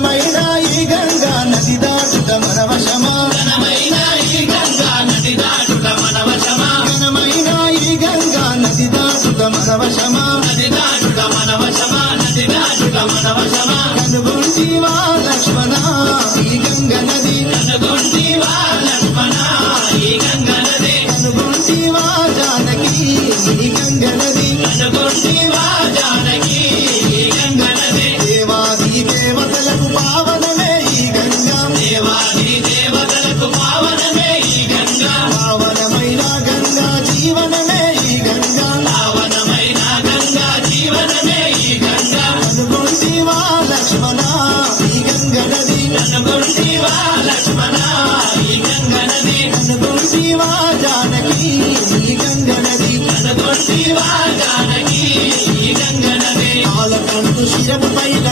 ఘనమైన ఈ గంగా నది దాటుట మన వశమా ఘనమైన ఈ గంగా నది దాటుట మన వశమా ఘనమైన ఈ గంగా నది దాటుట మన వశమా నది దాటుట మన వశమా నది దాటుట మన వశమా కనుగొంటివా లక్ష్మణ ఈ గంగ నది కనుగొంటివా లక్ష్మణ ఈ గంగ నది కనుగొంటివా జానకి ఈ గంగ నది కనుగొంటివా జానకి ఈ గంగ నది దేవాది దేవతలకు పావనమే ఈ గంగా దేవాది దేవతలకు పావనమే ఈ గంగా పావనమైన గంగా జీవనమే ఈ గంగా పావనమైన గంగా జీవనమే ఈ గంగా కనుగొంటివా లక్ష్మణ ఈ గంగ నది కనుగొంటివా లక్ష్మణ ఈ గంగ నది కనుగొంటివా జానకి ఈ గంగ నది కనుగొంటివా జానకి ఈ గంగ నది కాలకంటు శిరపు పైన